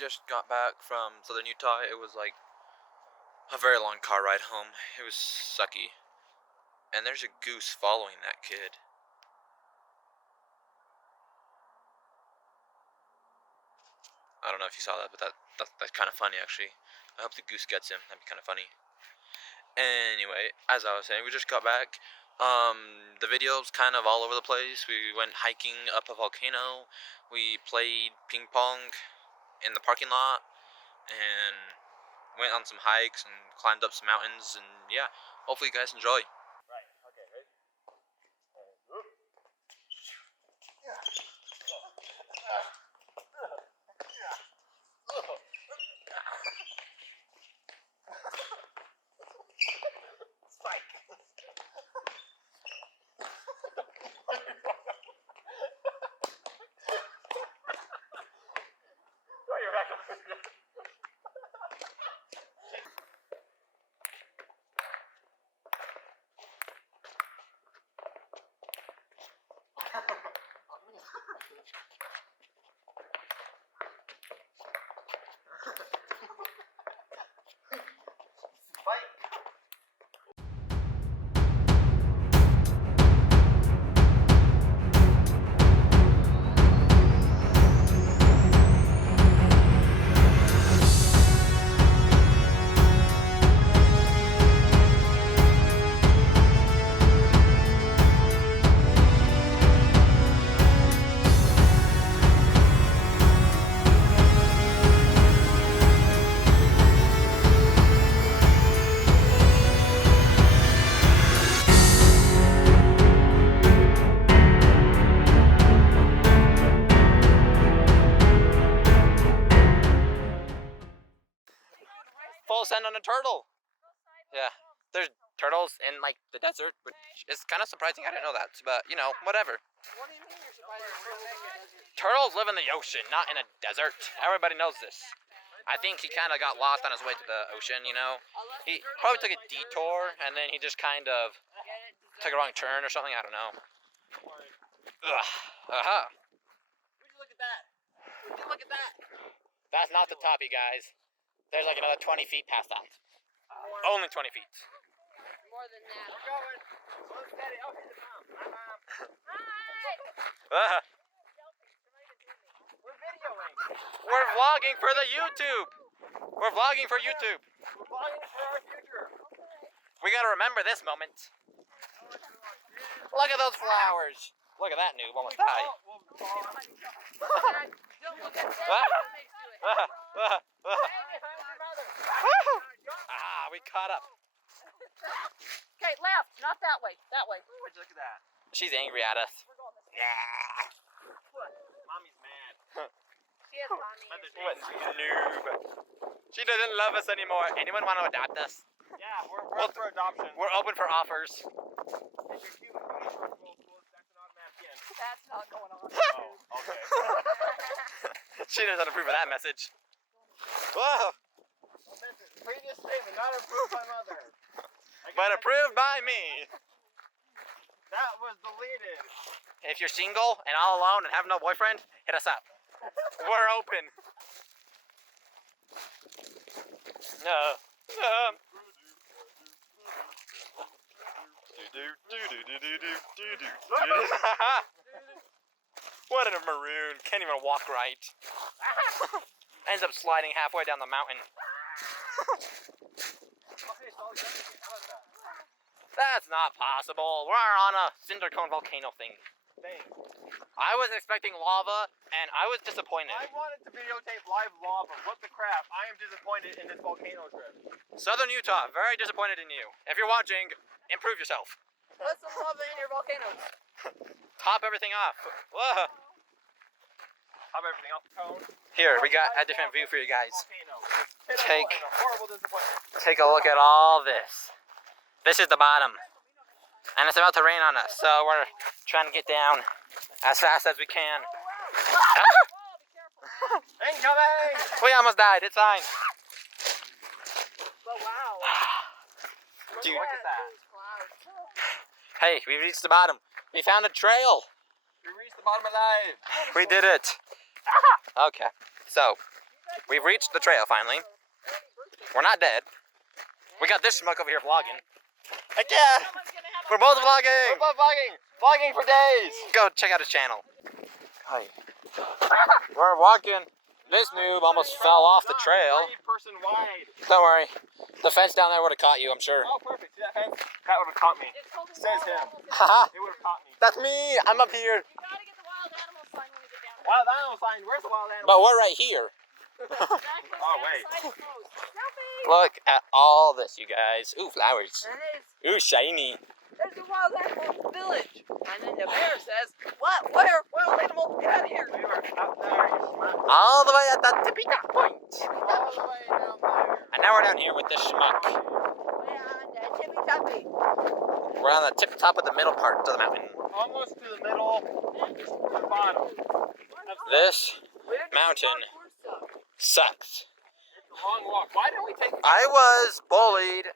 just got back from Southern Utah. It was like a very long car ride home. It was sucky. And there's a goose following that kid. I don't know if you saw that, but that's kind of funny actually. I hope the goose gets him. That'd be kind of funny. Anyway, as I was saying, we just got back. The video's kind of all over the place. We went hiking up a volcano. We played ping pong in the parking lot, and went on some hikes and climbed up some mountains. And yeah, hopefully you guys enjoy. Right. Okay. Ready? Spike. Throw your back up. Full send on a turtle. Yeah, there's turtles in like the desert, which is kind of surprising. I didn't know that, but you know, whatever. What do you mean you're surprised turtles live in the desert? Turtles live in the ocean, not in a desert. Everybody knows this. I think he kind of got lost on his way to the ocean, you know. He probably took a detour, and then he just kind of took a wrong turn or something. I don't know. Ugh. Uh-huh. Would you look at that? Would you look at that? That's not the top, you guys. There's like another 20 feet past that. Only 20 feet. More than that. We're going. Slow and steady. Oh, here's the mom. Hi, Mom. Uh, We're videoing. we're vlogging for the YouTube. We're vlogging for YouTube. We're vlogging for our future. We gotta remember this moment. Look at those flowers. Look at that noob almost died. Don't look at that. What makes you Ah, we caught up. Okay, left, not that way. That way. Would you look at that? She's angry at us. We're going this way. Yeah. Mommy's mad. She has mommy. What noob. She doesn't love us anymore. Anyone want to adopt us? Yeah, we're up for adoption. We're open for offers. If you're cute and beautiful, that's an automatic in. That's not going on. Oh, okay. She doesn't approve of that message. Whoa. Previous statement, not approved by mother. But approved by me. That was deleted. If you're single and all alone and have no boyfriend, hit us up. We're open. No. No. What a maroon. Can't even walk right. Ends up sliding halfway down the mountain. That's not possible. We're on a cinder cone volcano thing. I was expecting lava, and I was disappointed. I wanted to videotape live lava. What the crap? I am disappointed in this volcano trip. Southern Utah, very disappointed in you. If you're watching, improve yourself. Put some lava in your volcanoes. Top everything off. Whoa. Top everything off the cone. Here, we got a different view for you guys. Volcano. Take- And a horrible disappointment. Take a look at all this. This is the bottom. And it's about to rain on us, so we're trying to get down as fast as we can. Incoming! We almost died, it's fine. But wow. Dude. Look at that. Hey, we reached the bottom. We found a trail. We reached the bottom alive. We did it. Okay, so We've reached the trail finally. We're not dead. We got this schmuck over here vlogging. Heck yeah! We're both vlogging! We're both vlogging! Vlogging for days! Go check out his channel. Hi. We're walking. This noob almost fell off the trail. 3-person wide. Don't worry. The fence down there would have caught you, I'm sure. Oh, perfect. See that fence? That would have caught me. Says him. Haha. It would have caught me. That's me. I'm up here. You gotta get the wild animal sign when we get down there. Wild animal sign. Where's the wild animal? But we're right here. Oh, wait. Look at all this, you guys. Ooh, flowers. Ooh, shiny. There's the wild animal village. And then the bear says, what? Where? Wild animal, get out of here. We were up there. You schmuck. All the way at the tippy top point. All the way down there. And now we're down here with the schmuck. We're on the tippy toppy. We're on the tip top of the middle part of the mountain. Almost to the middle, to the bottom. This mountain sucks. It's a long walk. Why don't we take I was bullied,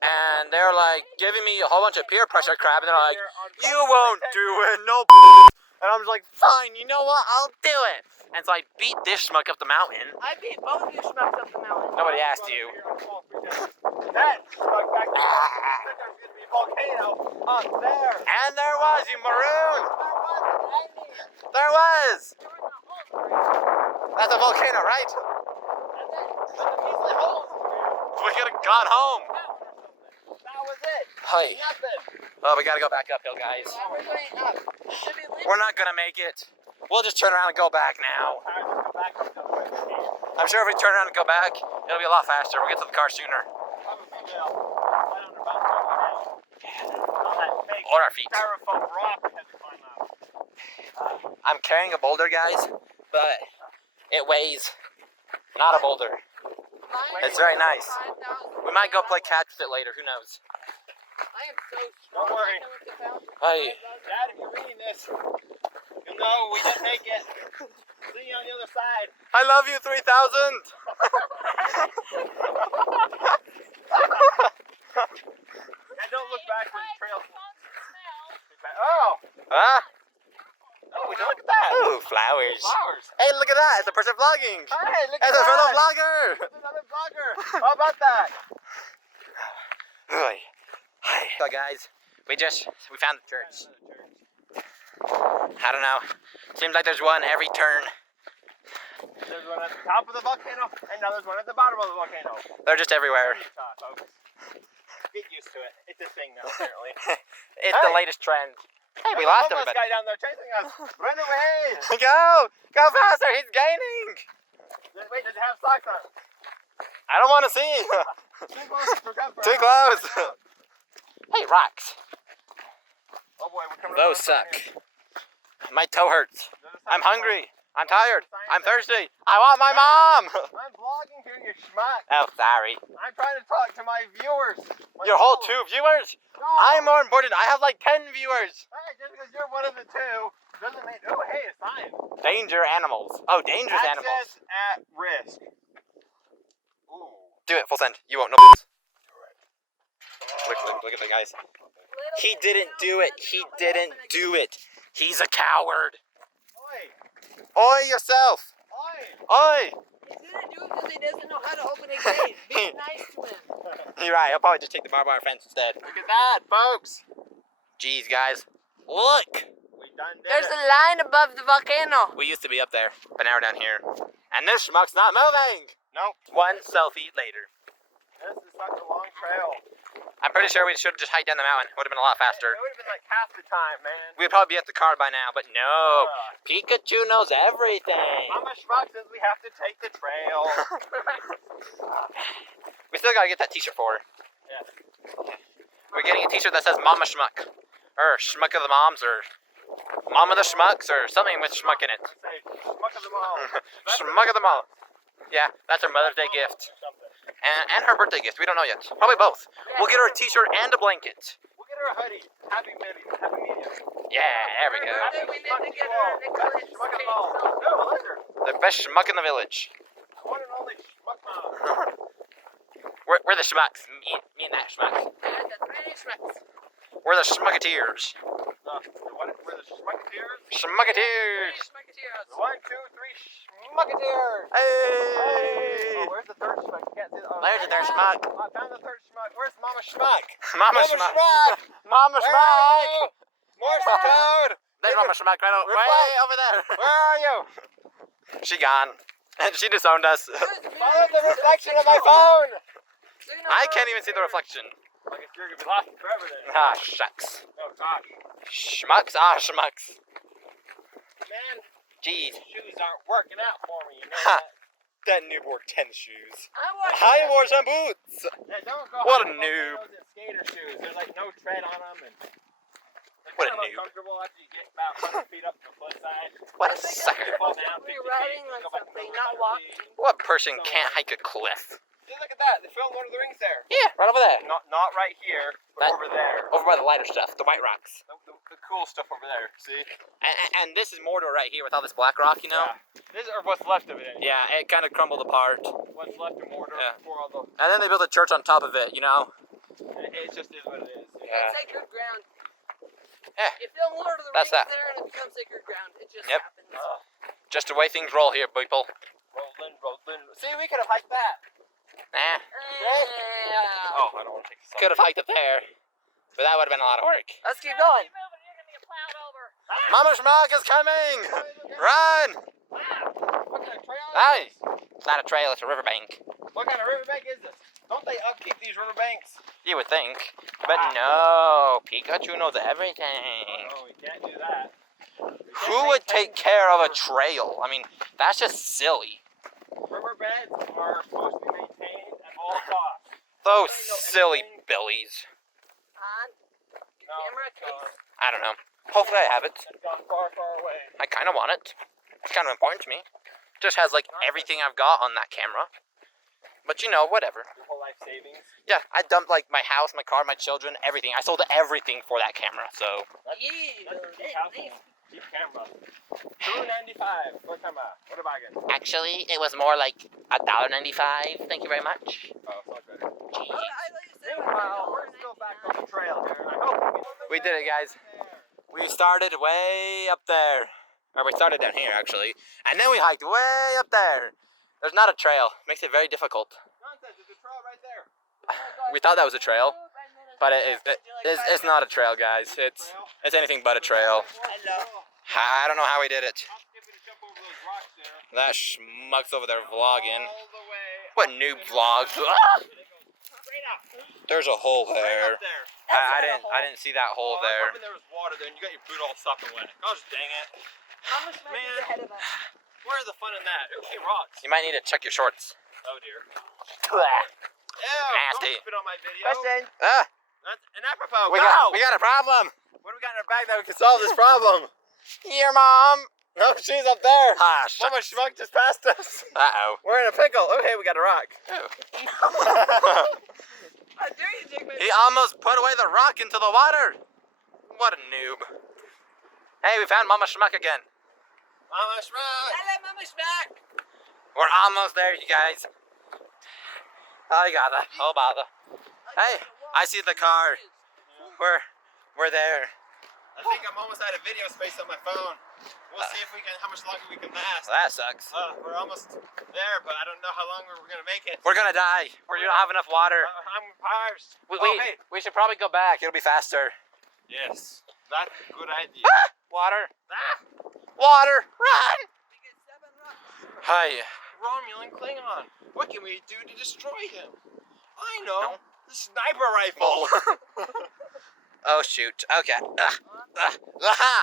and they're like giving me a whole bunch of peer pressure crap, and they're like, you won't do it, no. And I'm just like, fine, you know what? I'll do it. And so I beat this schmuck up the mountain. I beat both you schmucks up the mountain. Nobody asked you. That struck back to there's going to be a volcano up there. And there was, you maroon. There was There was. That's a volcano, right? We could have gone home. That was it. Hi. Nothing. Oh, we gotta go back uphill, guys. We're going up. Should be leaving. We're not gonna make it. We'll just turn around and go back now. I'm sure if we turn around and go back, it'll be a lot faster. We'll get to the car sooner. Or our feet. Styrofoam rock we had to climb out. I'm carrying a boulder, guys, but it weighs not a boulder. It's very nice. We might go play catch with it later. Who knows? I am so strong. Don't worry. Hey. Dad, if you're reading this, you'll know we didn't make it. See you on the other side. I love you, 3000. Yeah, don't look back when the trail. Oh! Huh? Oh, we don't look at that. Ooh, flowers. Flowers. Hey, look at that. It's a person vlogging. Hey, look at It's a fellow that. vlogger. It's another vlogger. How about that? Hi. So, guys, we found the church. I don't know. Seems like there's one every turn. There's one at the top of the volcano, and now there's one at the bottom of the volcano. They're just everywhere. Folks. Get used to it. It's a thing now, apparently. It's the latest trend. Hey, we lost Homeless everybody. guy down there chasing us. Run away! Go faster. He's gaining. Wait, does it have socks on? I don't want to see. Too close for comfort. Too close. Hey, rocks. Oh boy, we're coming Those up suck. on here. My toe hurts. Does it I'm sound hungry. I'm tired. I'm Science. thirsty. I want my mom. I'm vlogging here, you schmuck. Oh, sorry. I'm trying to talk to my viewers. My Your whole followers. 2 viewers? No. I'm more important. I have like 10 viewers. Hey, just because you're one of the 2 doesn't mean. Oh, hey, a sign. Danger animals. Oh, dangerous animals. Access at risk. Ooh. Do it. Full send. You won't know. Look at the guys. He didn't do it. He didn't do it. He's a coward. Oi. Oi yourself. Oi. Oi. He didn't do it because he doesn't know how to open a gate. Be nice to him. You're right. I'll probably just take the barbed wire fence instead. Look at that, folks. Jeez, guys. Look. We done did There's it. a line above the volcano. We used to be up there, but now we're down here. And this schmuck's not moving. Nope. One selfie later. This is such a long trail. I'm pretty sure we should have just hiked down the mountain. Would have been a lot faster. It would have been like half the time, man. We'd probably be at the car by now, but no. Pikachu knows everything. Mama Schmuck says we have to take the trail. We still gotta get that t-shirt for her. Yeah. We're getting a t-shirt that says Mama Schmuck. Or Schmuck of the Moms, or Mom of the Schmucks, or something with Schmuck in it. Say, Schmuck of them all. Schmuck of the Mom. Yeah, that's her Mother's Day gift. Or something. And her birthday gift. We don't know yet. Probably both. We'll get her a t-shirt and a blanket. We'll get her a hoodie. Happy medium. Happy medium. Yeah, there we go. We need to get her an eclipse Schmuck of them all. No, lizard. The best schmuck in the village. One and only Schmuck Mom. We're the schmucks. Me and that schmuck. And the 3 schmucks. We're the schmucketeers. The Where the schmucketeers? Schmucketeers! Schmucketeers. 1, 2, 3, schmucketeers! Hey! Oh, where's the third schmuck? You can't see the. Oh, There's a schmuck. I found the third schmuck. Where's Mama Schmuck? Mama Schmuck! schmuck. Mama Where are schmuck. you? Morse code! There's Mama schmuck right We're way fine. over there. Where are you? She gone. And she disowned us. Follow the reflection of my phone! I can't even see the reflection. I guess you're gonna be lost forever then. Ah, shucks. Oh gosh. Schmucks, schmucks. Man, Jeez. shoes aren't working out for me, you know Ha. that? That noob wore tennis shoes. I I wore some boots. Yeah, don't go What a hiking noob. volcanoes in skater shoes. There's like no tread on them and they're What a kind of noob. uncomfortable after you get about 100 feet up to the cliff side. What a I think sucker. Fall down 50 We're feet, riding then on go back something, over not 100 walking. feet. What person can't hike a cliff? See, look at that. They filmed Lord of the Rings there. Yeah, right over there. Not right here, but That- over there. Over by the lighter stuff, the white rocks. The cool stuff over there. See? And this is Mordor right here with all this black rock, you know? Yeah. This is or what's left of it. Anyway. Yeah, it kind of crumbled apart. What's left of Mordor Yeah. before all the. And then they built a church on top of it, you know? It just is what it is. Yeah. It's sacred ground. Yeah. You film Lord of the That's Rings that. there and it becomes sacred ground. It just Yep. happens. Just the way things roll here, people. Rolling. See, we could have hiked that. Nah. Yeah. Oh, I don't want to take this off. Could have hiked up there. But that would have been a lot of work. Let's keep going. Mama Schmuck is coming! Run! What kind of trail is Hey! this? It's not a trail, it's a riverbank. What kind of riverbank is this? Don't they upkeep these riverbanks? You would think. But no, Pikachu knows everything. Oh, we can't do that. Who would take care of a trail? I mean, that's just silly. Riverbeds are supposed to be maintained at all costs. Those I know silly anything. billies. On. No, Camera it's gone. I don't know. Hopefully I have it. It's gone far, far away. I kind of want it. It's kind of important to me. Just has like everything I've got on that camera. But you know, whatever. Your whole life savings. Yeah, I dumped like my house, my car, my children, everything. I sold everything for that camera. So That's Yeah. cheap house phone. Cheap camera. $2.95 for camera. What am I getting? actually, it was more like $1.95. Thank you very much. Oh, it's not good. Jeez. Meanwhile, we're still back on the trail here, and I hope We did it, guys. We started way up there. Or we started down here, actually. And then we hiked way up there. There's not a trail. Makes it very difficult. Nonsense, there's a trail right there. We thought that was a trail. But it's not a trail, guys. It's anything but a trail. Hello. I don't know how we did it. I'll skip it and jump over those rocks there. That schmuck's over there vlogging. All the way. What noob vlogs? They go straight up. There's a hole Right there. up there. I didn't see that hole Oh, I was there. hoping there was water there, and you got your boot all sopping wet. Gosh dang it. How much money is ahead of us? Where's the fun in that? Okay, rocks. You might need to check your shorts. Oh dear. Blah. Ew, Nasty. don't spit on my video. Question. That's an apropos. We Go! got a problem. What do we got in our bag that we can solve this problem? Your mom. No, she's up there. Ah, Mama Schmuck just passed us. Uh-oh. We're in a pickle. Okay, we got a rock. How dare you take my He almost put away the rock into the water. What a noob. Hey, we found Mama Schmuck again. Mama Schmuck. Hello, Mama Schmack. We're almost there, you guys. Oh, you got that. Oh, bother. Hey, I see the car. We're there. I think I'm almost out of video space on my phone. We'll see if we can, how much longer we can last. That sucks. We're almost there, but I don't know how long we're gonna make it. We're gonna die. We don't have enough water. I'm parched. Hey. We should probably go back. It'll be faster. Yes, that's a good idea. Water. Ah, Water. Run. We get 7 rocks. Hi. Romulan Klingon. What can we do to destroy him? I know. No. The sniper rifle. Oh shoot. Okay. Aha.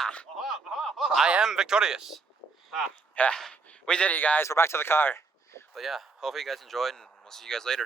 I am victorious. Ah. Yeah. We did it, you guys. We're back to the car. But yeah, hopefully you guys enjoyed, and we'll see you guys later.